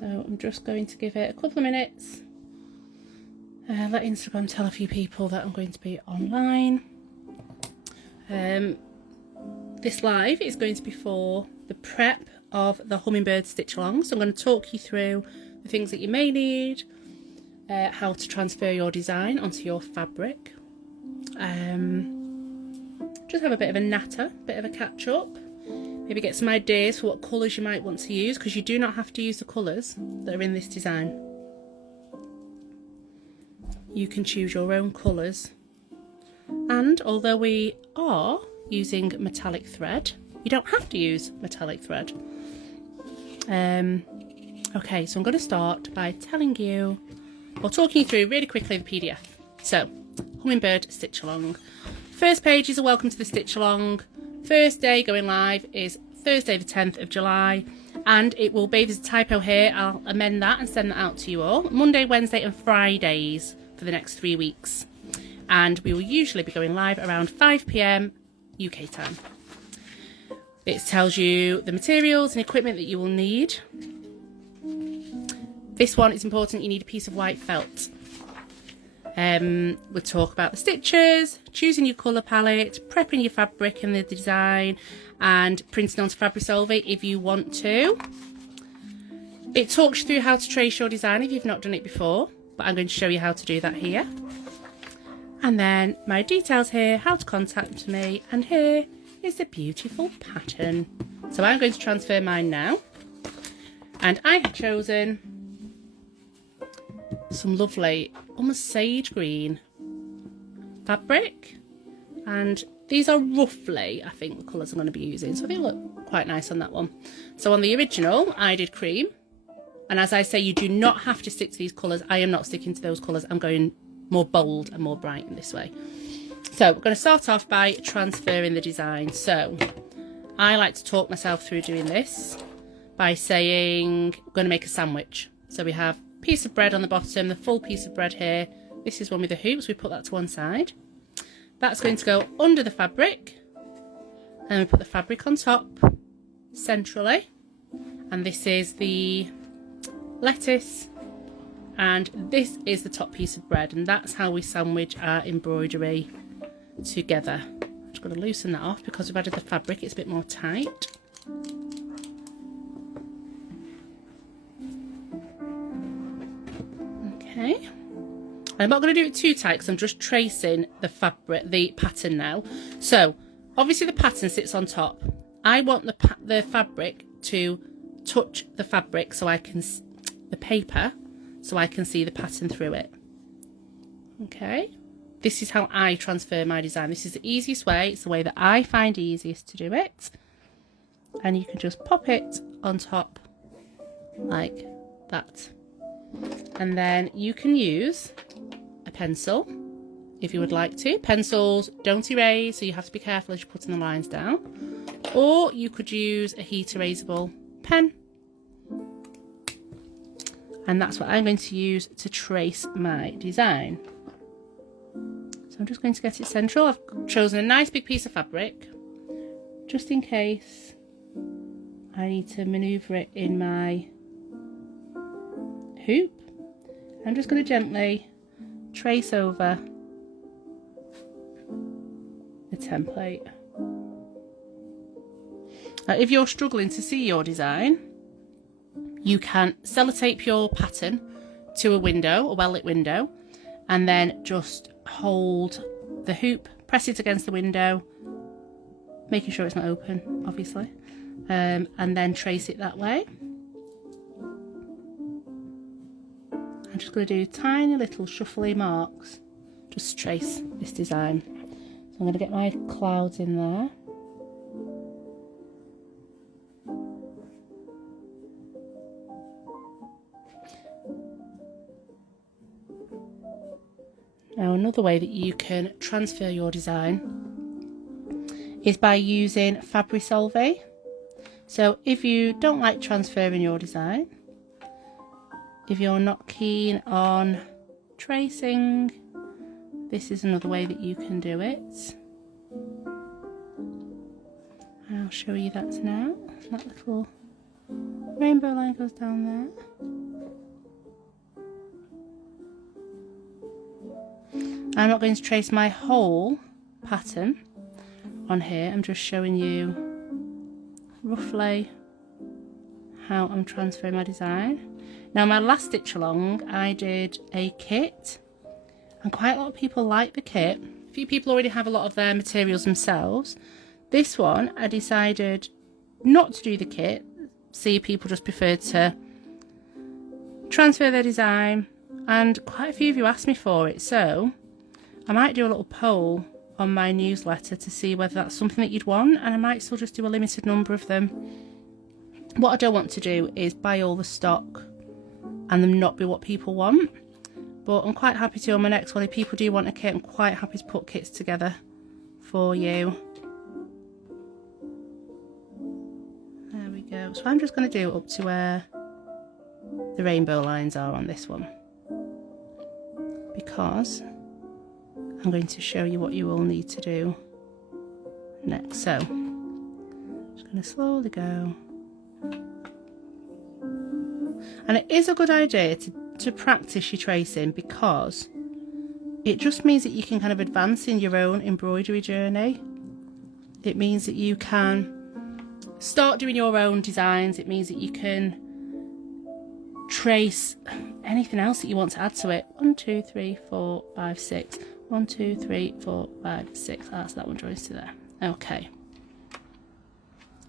So I'm just going to give it a couple of minutes. Let Instagram tell a few people that I'm going to be online. This live is going to be for the prep of the Hummingbird Stitchalong. So I'm going to talk you through the things that you may need, how to transfer your design onto your fabric. Just have a bit of a natter, bit of a catch up. Maybe get some ideas for what colours you might want to use, because you do not have to use the colours that are in this design. You can choose your own colours. And although we are using metallic thread, you don't have to use metallic thread. Okay, so I'm going to start by telling you, or talking you through really quickly the PDF. So, Hummingbird Stitchalong. First page is a welcome to the Stitch Along. First day going live is Thursday the 10th of July, and it will be, there's a typo here, I'll amend that and send that out to you all. Monday, Wednesday and Fridays for the next 3 weeks. And we will usually be going live around 5 PM UK time. It tells you the materials and equipment that you will need. This one is important, you need a piece of white felt. We'll talk about the stitches, choosing your colour palette, prepping your fabric and the design, and printing onto Fabri Solvy if you want to. It talks you through how to trace your design if you've not done it before, but I'm going to show you how to do that here. And then my details here, how to contact me, and here is the beautiful pattern. So I'm going to transfer mine now, and I have chosen some lovely, almost sage green fabric, and these are roughly, I think, the colours I'm going to be using, so they look quite nice on that one. So on the original I did cream, and as I say, you do not have to stick to these colours. I am not sticking to those colours, I'm going more bold and more bright in this way. So we're going to start off by transferring the design. So I like to talk myself through doing this by saying we're going to make a sandwich. So we have piece of bread on the bottom, the full piece of bread here. This is one with the hoops, we put that to one side. That's going to go under the fabric, and we put the fabric on top centrally, and this is the lettuce, and this is the top piece of bread, and that's how we sandwich our embroidery together. I'm just going to loosen that off because we've added the fabric, it's a bit more tight. Okay, I'm not going to do it too tight because I'm just tracing the fabric, the pattern now. So obviously the pattern sits on top. I want the fabric to touch the fabric so I can, the paper, so I can see the pattern through it. Okay, this is how I transfer my design. This is the easiest way, it's the way that I find easiest to do it. And you can just pop it on top like that. And then you can use a pencil if you would like to. Pencils don't erase, so you have to be careful as you're putting the lines down. Or you could use a heat erasable pen. And that's what I'm going to use to trace my design. So I'm just going to get it central. I've chosen a nice big piece of fabric, just in case I need to manoeuvre it in my hoop. I'm just going to gently trace over the template. Now, if you're struggling to see your design, you can sellotape your pattern to a window, a well-lit window, and then just hold the hoop, press it against the window, making sure it's not open, obviously, and then trace it that way. I'm just going to do tiny little shuffly marks just to trace this design. So I'm going to get my clouds in there. Now another way that you can transfer your design is by using Fabri Solvy. So if you don't like transferring your design, if you're not keen on tracing, this is another way that you can do it. I'll show you that now. That little rainbow line goes down there. I'm not going to trace my whole pattern on here. I'm just showing you roughly how I'm transferring my design. Now my last stitch along I did a kit, and quite a lot of people like the kit. A few people already have a lot of their materials themselves. This one I decided not to do the kit. See, people just preferred to transfer their design, and quite a few of you asked me for it, so I might do a little poll on my newsletter to see whether that's something that you'd want, and I might still just do a limited number of them. What I don't want to do is buy all the stock and them not be what people want, but I'm quite happy to on my next one. If people do want a kit, I'm quite happy to put kits together for you. There we go. So I'm just going to do up to where the rainbow lines are on this one, because I'm going to show you what you will need to do next. So I'm just going to slowly go. And it is a good idea to practice your tracing, because it just means that you can kind of advance in your own embroidery journey. It means that you can start doing your own designs. It means that you can trace anything else that you want to add to it. 1, 2, 3, 4, 5, 6. 1, 2, 3, 4, 5, 6. That's that one joins to there. Okay.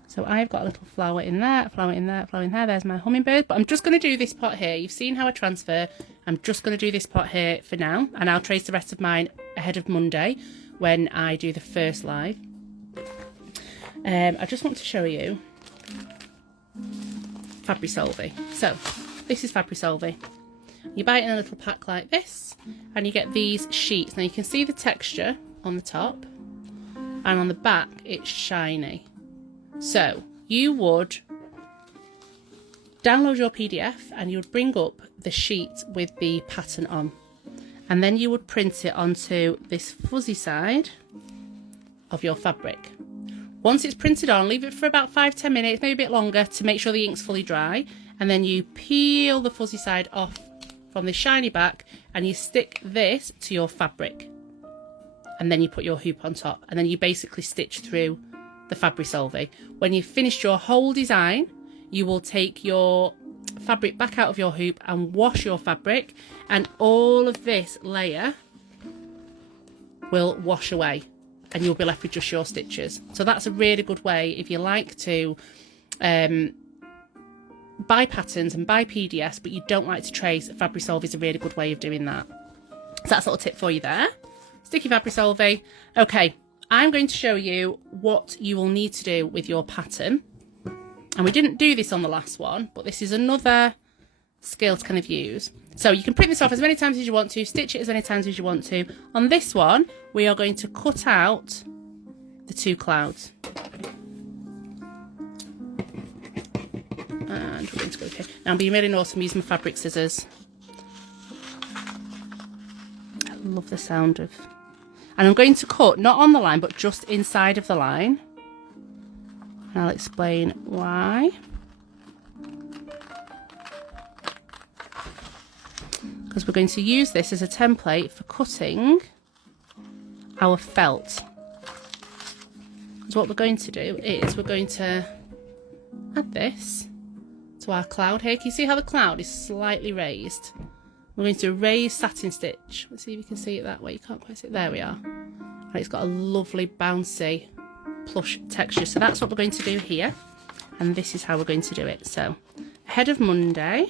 So I've got a little flower in there, flower in there, flower in there. There's my hummingbird. But I'm just going to do this part here. You've seen how I transfer. I'm just going to do this part here for now. And I'll trace the rest of mine ahead of Monday when I do the first live. I just want to show you Fabri Solvy. So this is Fabri Solvy. You buy it in a little pack like this, and you get these sheets. Now you can see the texture on the top, and on the back it's shiny. So you would download your PDF and you would bring up the sheet with the pattern on, and then you would print it onto this fuzzy side of your fabric. Once it's printed on, leave it for about 5-10 minutes, maybe a bit longer, to make sure the ink's fully dry, and then you peel the fuzzy side off from the shiny back and you stick this to your fabric, and then you put your hoop on top, and then you basically stitch through the Fabri Solvy. When you've finished your whole design, you will take your fabric back out of your hoop and wash your fabric, and all of this layer will wash away and you'll be left with just your stitches. So that's a really good way if you like to buy patterns and buy PDFs but you don't like to trace. Fabri Solvy is a really good way of doing that. So that's a little tip for you there. Sticky Fabri Solvy. Okay, I'm going to show you what you will need to do with your pattern. And we didn't do this on the last one, but this is another skill to kind of use. So you can print this off as many times as you want to, stitch it as many times as you want to. On this one, we are going to cut out the 2 clouds. And we're going to go here. Now I'm being really naughty, I'm using my fabric scissors. I love the sound of... And I'm going to cut, not on the line, but just inside of the line. And I'll explain why. Because we're going to use this as a template for cutting our felt. So what we're going to do is we're going to add this to our cloud here. Can you see how the cloud is slightly raised? We're going to do a raised satin stitch. Let's see if you can see it that way. You can't quite see it. There we are. And it's got a lovely bouncy plush texture. So that's what we're going to do here. And this is how we're going to do it. So ahead of Monday,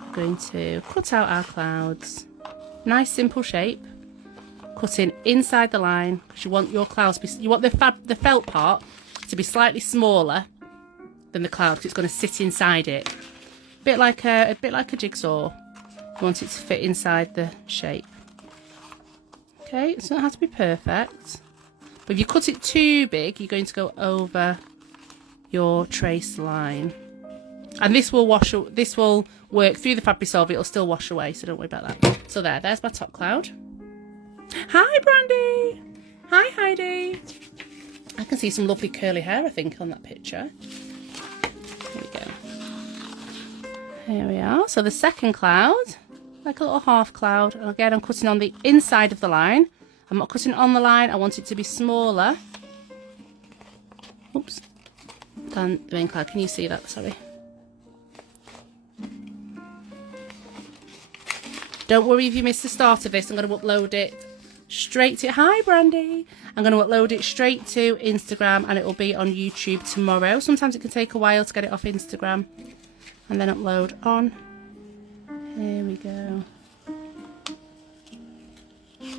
we're going to cut out our clouds. Nice simple shape. Cutting inside the line, because you want your clouds to be, you want the felt part to be slightly smaller than the cloud, because it's going to sit inside it. A bit like a jigsaw. You want it to fit inside the shape. Okay, it doesn't have to be perfect. But if you cut it too big, you're going to go over your trace line. And this will wash. This will work through the Fabri Solvy. It'll still wash away, so don't worry about that. So there's my top cloud. Hi, Brandy. Hi, Heidi. I can see some lovely curly hair, I think, on that picture. Here we go. Here we are. So the second cloud, like a little half cloud. And again, I'm cutting on the inside of the line. I'm not cutting on the line. I want it to be smaller. Oops. Than the main cloud. Can you see that? Sorry. Don't worry if you missed the start of this. I'm going to upload it straight to... Hi, Brandy. I'm going to upload it straight to Instagram and it will be on YouTube tomorrow. Sometimes it can take a while to get it off Instagram and then upload on. Here we go.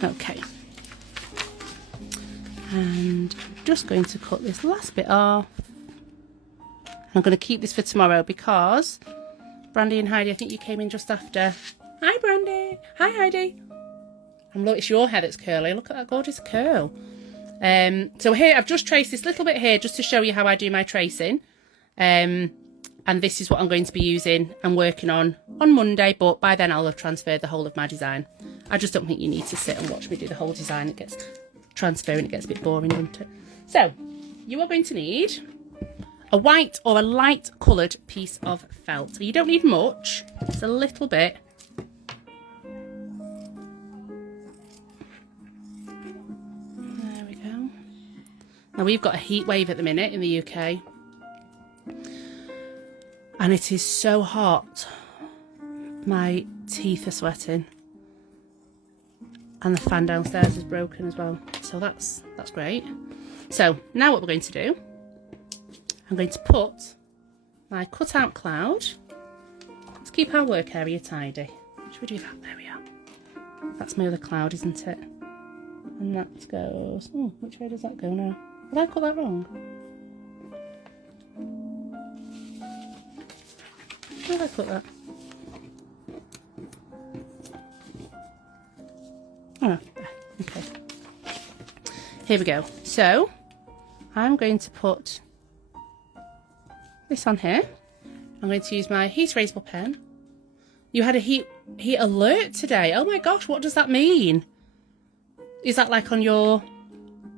Okay. And I'm just going to cut this last bit off. I'm going to keep this for tomorrow because Brandy and Heidi, I think you came in just after. Hi, Brandy. Hi, Heidi. And look, it's your hair that's curly. Look at that gorgeous curl. So here, I've just traced this little bit here just to show you how I do my tracing. And this is what I'm going to be using and working on Monday. But by then, I'll have transferred the whole of my design. I just don't think you need to sit and watch me do the whole design. It gets transferring, it gets a bit boring, doesn't it? So, you are going to need a white or a light coloured piece of felt. So you don't need much. It's a little bit. Now we've got a heat wave at the minute in the UK and it is so hot, my teeth are sweating and the fan downstairs is broken as well, so that's great. So now what we're going to do, I'm going to put my cut out cloud. Let's keep our work area tidy. Should we do that? There we are. That's my other cloud, isn't it? And that goes, oh, which way does that go now? Did I cut that wrong? Where did I cut that? Oh, okay. Here we go. So, I'm going to put this on here. I'm going to use my heat erasable pen. You had a heat alert today. Oh my gosh, what does that mean? Is that like on your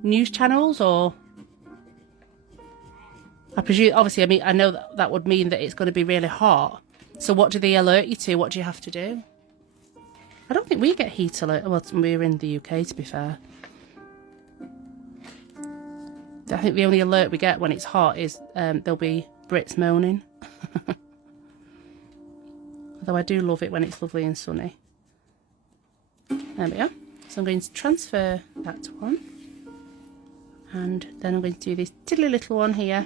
news channels or... I presume, obviously, I mean, I know that would mean that it's going to be really hot. So what do they alert you to? What do you have to do? I don't think we get heat alert. Well, we're in the UK, to be fair. I think the only alert we get when it's hot is there'll be Brits moaning. Although I do love it when it's lovely and sunny. There we are. So I'm going to transfer that one. And then I'm going to do this tiddly little one here.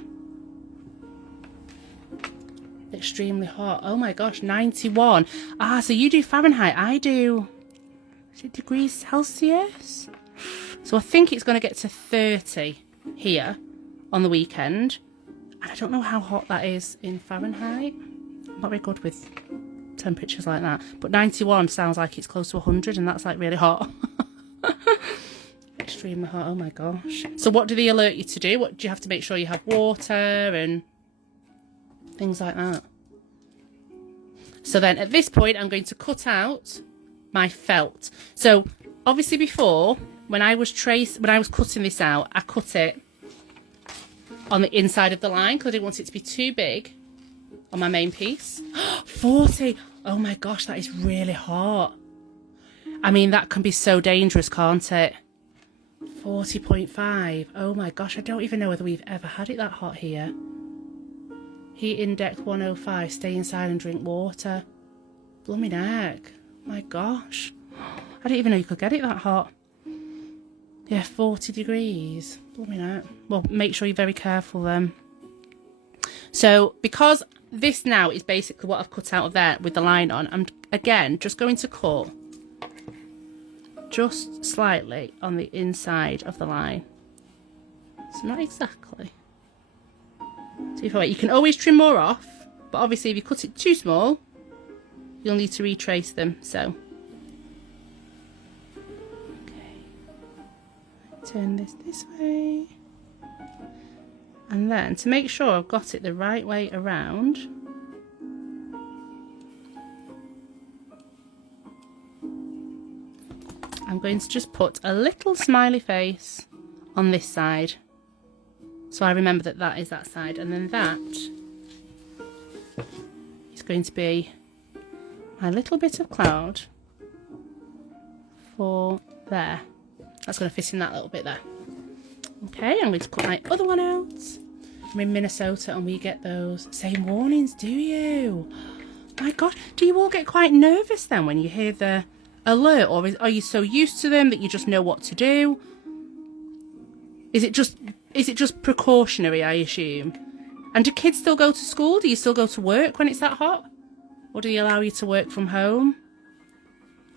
Extremely hot. Oh my gosh, 91. Ah, so you do Fahrenheit. I do, is it degrees Celsius? So I think it's going to get to 30 here on the weekend. And I don't know how hot that is in Fahrenheit. I'm not very good with temperatures like that. But 91 sounds like it's close to 100 and that's like really hot. Extremely hot. Oh my gosh. So what do they alert you to do? What do you have to make sure you have water and things like that? So then at this point I'm going to cut out my felt. So obviously before when I was cutting this out, I cut it on the inside of the line because I didn't want it to be too big on my main piece. 40. Oh my gosh, that is really hot. I mean, that can be so dangerous, can't it? 40.5. Oh my gosh, I don't even know whether we've ever had it that hot here. Heat index 105. Stay inside and drink water. Blooming heck. My gosh. I didn't even know you could get it that hot. Yeah, 40 degrees. Blooming heck. Well, make sure you're very careful then. So, because this now is basically what I've cut out of there with the line on, I'm, again, just going to cut just slightly on the inside of the line. So not exactly. So you can always trim more off, but obviously if you cut it too small, you'll need to retrace them. So, okay, turn this way, and then to make sure I've got it the right way around, I'm going to just put a little smiley face on this side. So I remember that that is that side, and then that going to be my little bit of cloud for there. That's going to fit in that little bit there. Okay, I'm going to cut my other one out. I'm in Minnesota and we get those same warnings, do you? My gosh, do you all get quite nervous then when you hear the alert, or are you so used to them that you just know what to do? Is it just precautionary, I assume? And do kids still go to school? Do you still go to work when it's that hot? Or do they allow you to work from home?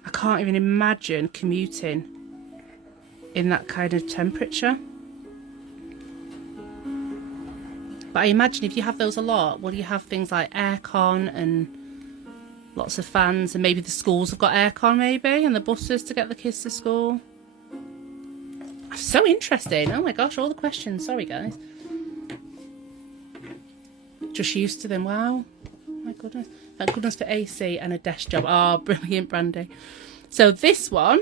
I can't even imagine commuting in that kind of temperature. But I imagine if you have those a lot, will you have things like aircon and lots of fans, and maybe the schools have got aircon maybe, and the buses to get the kids to school? So interesting. Oh my gosh, all the questions. Sorry guys. Just used to them. Wow. My goodness. Thank goodness for AC and a desk job. Oh, brilliant, Brandy. So this one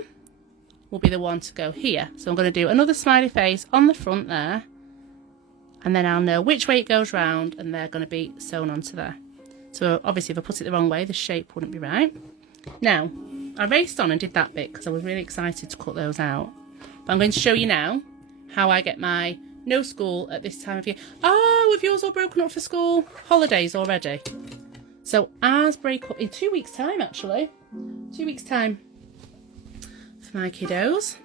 will be the one to go here. So I'm going to do another smiley face on the front there. And then I'll know which way it goes round, and they're going to be sewn onto there. So obviously if I put it the wrong way, the shape wouldn't be right. Now, I raced on and did that bit because I was really excited to cut those out. But I'm going to show you now how I get my no school at this time of year. Oh, have yours all broken up for school holidays already? So ours break up in 2 weeks' time, actually. 2 weeks' time for my kiddos.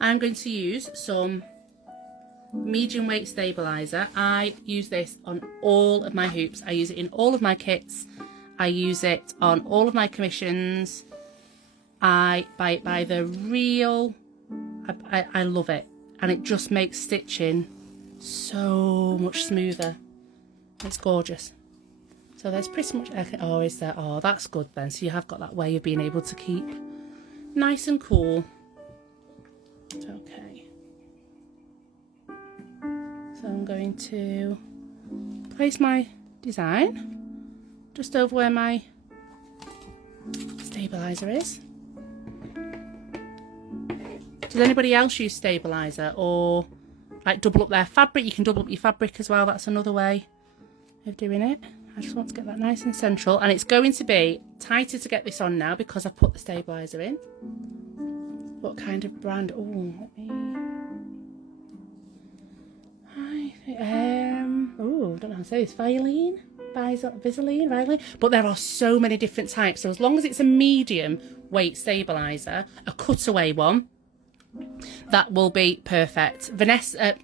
I'm going to use some medium weight stabilizer. I use this on all of my hoops. I use it in all of my kits. I use it on all of my commissions. I buy it by the reel. I love it, and it just makes stitching so much smoother. It's gorgeous. So there's pretty much, oh, is there? Oh, that's good then. So you have got that way of being able to keep nice and cool. Okay. So I'm going to place my design just over where my stabilizer is. Does anybody else use stabilizer, or like double up their fabric? You can double up your fabric as well. That's another way of doing it. I just want to get that nice and central, and it's going to be tighter to get this on now because I've put the stabilizer in. What kind of brand? Oh, let me. Oh, I don't know how to say this. Visaline, but there are so many different types. So as long as it's a medium weight stabilizer, a cutaway one, that will be perfect. Veronica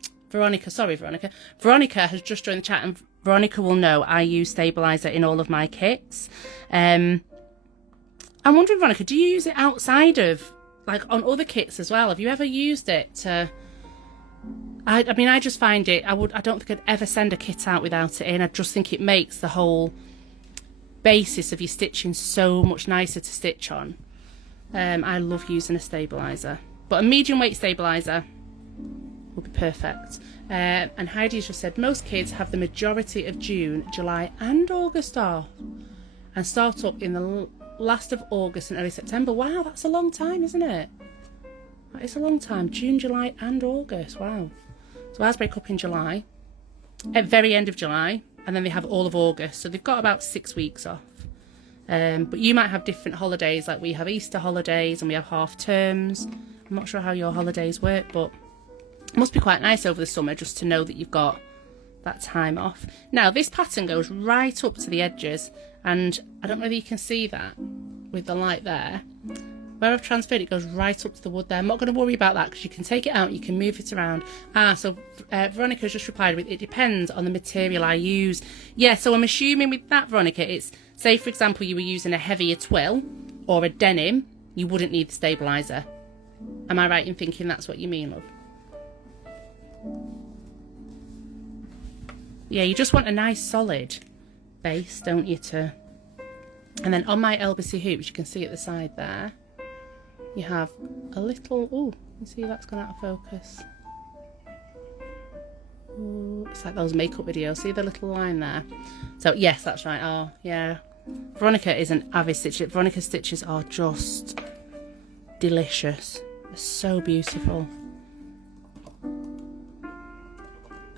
has just joined the chat, and Veronica will know I use stabilizer in all of my kits. I'm wondering, Veronica, do you use it outside of, like, on other kits as well? Have you ever used it to... I mean, I just find it, I don't think I'd ever send a kit out without it in. I just think it makes the whole basis of your stitching so much nicer to stitch on. I love using a stabilizer, but a medium weight stabilizer will be perfect. And Heidi's just said most kids have the majority of June, July and August off, and start up in the last of August and early September. Wow, that's a long time, isn't it? That is a long time. June, July and August. Wow. So ours break up in July, at very end of July, and then they have all of August. So they've got about 6 weeks off. But you might have different holidays, like we have Easter holidays and we have half terms. I'm not sure how your holidays work, but it must be quite nice over the summer just to know that you've got that time off. Now this pattern goes right up to the edges, and I don't know whether you can see that with the light there. Where I've transferred it goes right up to the wood there. I'm not going to worry about that because you can take it out, you can move it around. So Veronica's just replied with, it depends on the material I use. Yeah, so I'm assuming with that, Veronica, it's, say for example you were using a heavier twill or a denim, you wouldn't need the stabilizer. Am I right in thinking that's what you mean, love? Yeah, you just want a nice solid base, don't you, to... And then on my Elbacy hoops, you can see at the side there, you have a little... Oh, you see that's gone out of focus. Ooh, it's like those makeup videos. See the little line there? So, yes, that's right. Oh, yeah. Veronica is an avid stitcher. Veronica's stitches are just delicious. They're so beautiful.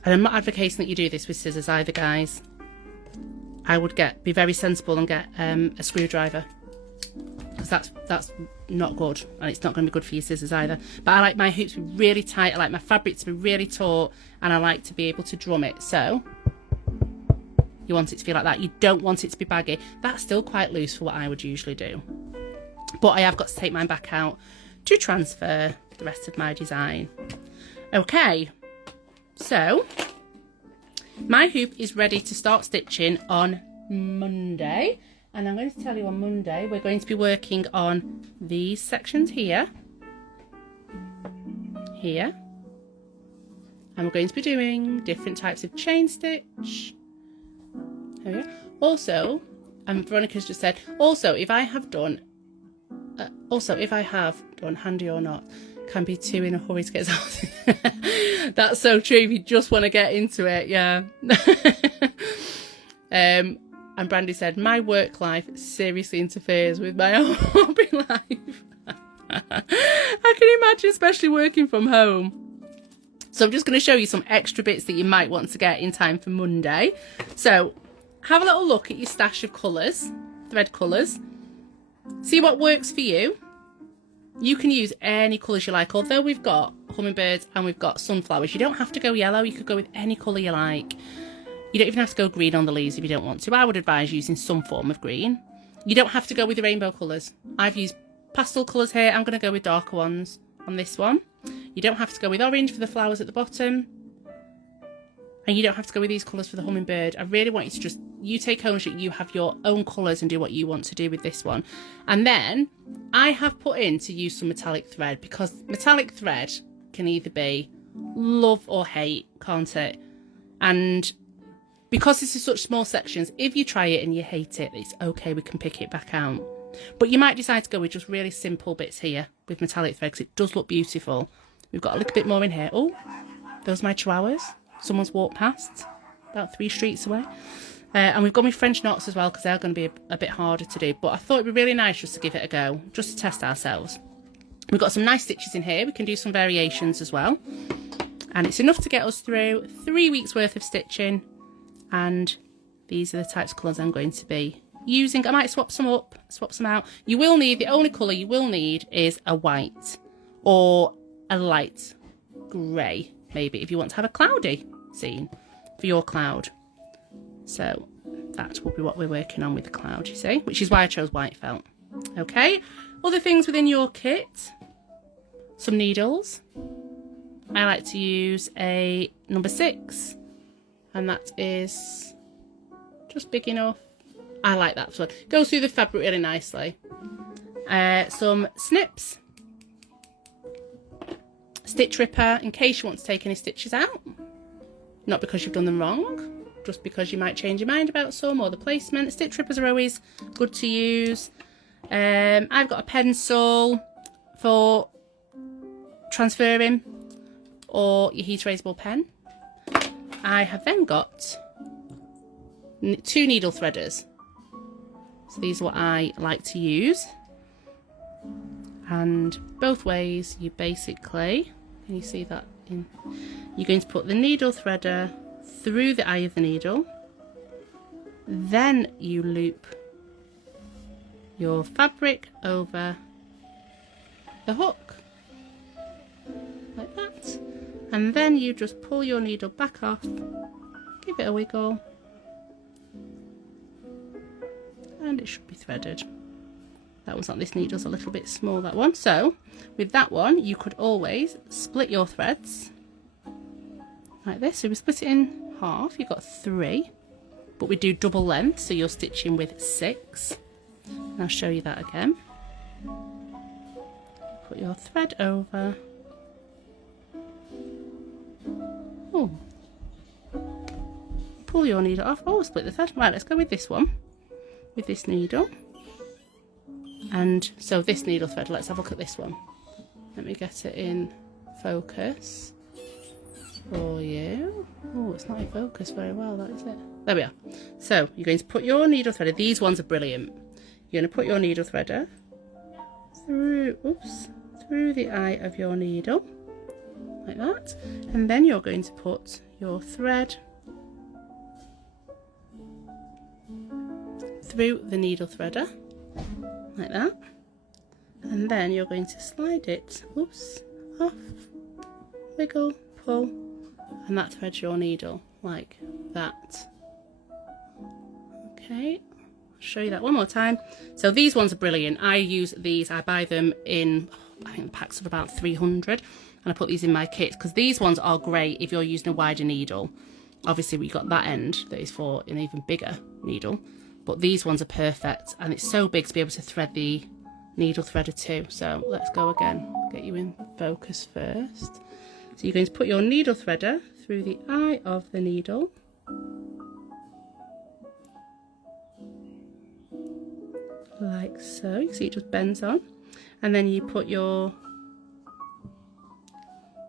And I'm not advocating that you do this with scissors either, guys. I would be very sensible and get a screwdriver, because that's not good, and it's not going to be good for your scissors either. But I like my hoops to be really tight, I like my fabric to be really taut, and I like to be able to drum it. So you want it to feel like that. You don't want it to be baggy. That's still quite loose for what I would usually do. But I have got to take mine back out to transfer the rest of my design. Okay, so my hoop is ready to start stitching on Monday. And I'm going to tell you, on Monday, we're going to be working on these sections here. Here. And we're going to be doing different types of chain stitch. There we go. Also, and Veronica's just said, also if I have done handy or not, can be too in a hurry to get started. That's so true if you just want to get into it, yeah. And Brandy said, my work life seriously interferes with my hobby life. I can imagine, especially working from home. So I'm just going to show you some extra bits that you might want to get in time for Monday. So have a little look at your stash of colours, thread colours. See what works for you. You can use any colours you like. Although we've got hummingbirds and we've got sunflowers, you don't have to go yellow. You could go with any colour you like. You don't even have to go green on the leaves if you don't want to. I would advise using some form of green. You don't have to go with the rainbow colours. I've used pastel colours here. I'm going to go with darker ones on this one. You don't have to go with orange for the flowers at the bottom. And you don't have to go with these colours for the hummingbird. I really want you to just, you take ownership, you have your own colours and do what you want to do with this one. And then I have put in to use some metallic thread, because metallic thread can either be love or hate, can't it? And because this is such small sections, if you try it and you hate it, it's okay, we can pick it back out. But you might decide to go with just really simple bits here with metallic thread, because it does look beautiful. We've got a little bit more in here. Oh, those are my chihuahuas. Someone's walked past, about 3 streets away. And we've gone with French knots as well, because they're going to be a bit harder to do. But I thought it'd be really nice just to give it a go, just to test ourselves. We've got some nice stitches in here. We can do some variations as well. And it's enough to get us through 3 weeks worth of stitching. And these are the types of colours I'm going to be using. I might swap some up, swap some out. You will need, the only colour you will need is a white or a light grey, maybe, if you want to have a cloudy scene for your cloud. So that will be what we're working on with the cloud, you see, which is why I chose white felt. Okay, other things within your kit, some needles. I like to use a number 6, and that is just big enough. I like that one. Goes through the fabric really nicely. Some snips, stitch ripper in case you want to take any stitches out, not because you've done them wrong, just because you might change your mind about some or the placement. Stitch rippers are always good to use. I've got a pencil for transferring, or your heat erasable pen. I have then got 2 needle threaders. So these are what I like to use. And both ways you basically, can you see that? You're going to put the needle threader through the eye of the needle. Then you loop your fabric over the hook. Like that. And then you just pull your needle back off, give it a wiggle, and it should be threaded. That one's not, this needle's a little bit small, that one. So with that one, you could always split your threads like this. So we split it in half, you've got 3, but we do double length, so you're stitching with 6. And I'll show you that again. Put your thread over. Oh, pull your needle off. Oh, split the thread. Right, let's go with this one, with this needle. And so this needle thread, let's have a look at this one. Let me get it in focus for you. Oh, it's not in focus very well, that is it. There we are. So you're going to put your needle threader, these ones are brilliant. You're going to put your needle threader through, through the eye of your needle, like that. And then you're going to put your thread through the needle threader, like that. And then you're going to slide it, oops, off, wiggle, pull, and that threads your needle like that. Okay, I'll show you that one more time. So these ones are brilliant. I use these, I buy them in, I think the packs of about 300, and I put these in my kits because these ones are great if you're using a wider needle. Obviously we got that end that is for an even bigger needle, but these ones are perfect, and it's so big to be able to thread the needle threader too. So let's go again, get you in focus first. So you're going to put your needle threader through the eye of the needle, like so. You see it just bends on, and then you put your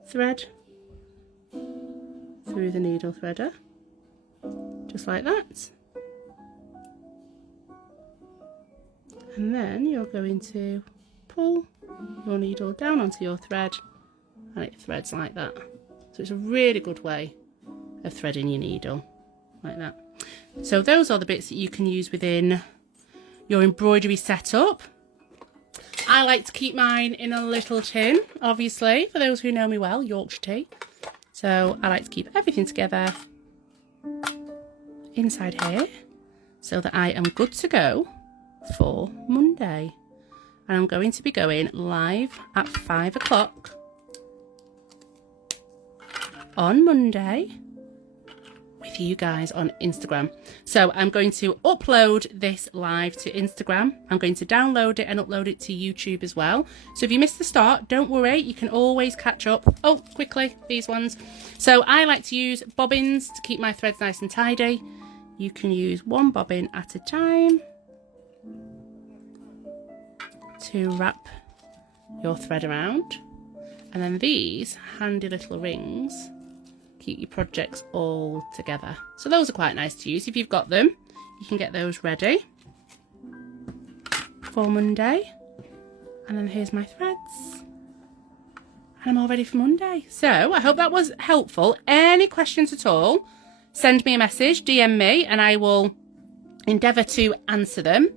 thread through the needle threader, just like that. And then you're going to pull your needle down onto your thread, and it threads like that. So it's a really good way of threading your needle, like that. So those are the bits that you can use within your embroidery setup. I like to keep mine in a little tin, obviously, for those who know me well, Yorkshire tea. So I like to keep everything together inside here so that I am good to go for Monday. And I'm going to be going live at 5 o'clock on Monday with you guys on Instagram. So I'm going to upload this live to Instagram. I'm going to download it and upload it to YouTube as well. So if you missed the start, don't worry, you can always catch up. Oh, quickly, these ones. So I like to use bobbins to keep my threads nice and tidy. You can use one bobbin at a time to wrap your thread around. And then these handy little rings keep your projects all together. So those are quite nice to use. If you've got them, you can get those ready for Monday. And then here's my threads. And I'm all ready for Monday. So I hope that was helpful. Any questions at all, send me a message, DM me, and I will endeavour to answer them.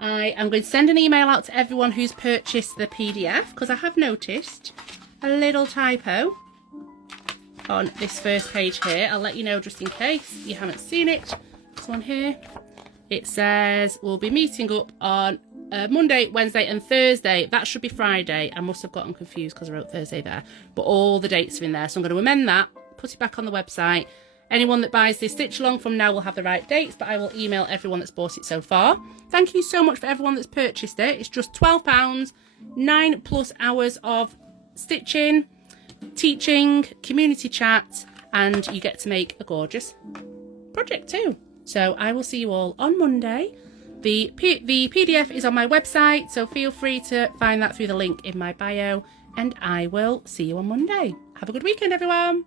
I am going to send an email out to everyone who's purchased the PDF, because I have noticed a little typo on this first page here. I'll let you know just in case you haven't seen it. This one here, it says we'll be meeting up on Monday, Wednesday and Thursday. That should be Friday. I must have gotten confused because I wrote Thursday there, but all the dates are in there, so I'm going to amend that, put it back on the website. Anyone that buys this stitch along from now will have the right dates, but I will email everyone that's bought it so far. Thank you so much for everyone that's purchased it. It's just £12, 9+ hours of stitching, teaching, community chat, and you get to make a gorgeous project too. So I will see you all on Monday. The PDF is on my website, so feel free to find that through the link in my bio, and I will see you on Monday. Have a good weekend, everyone.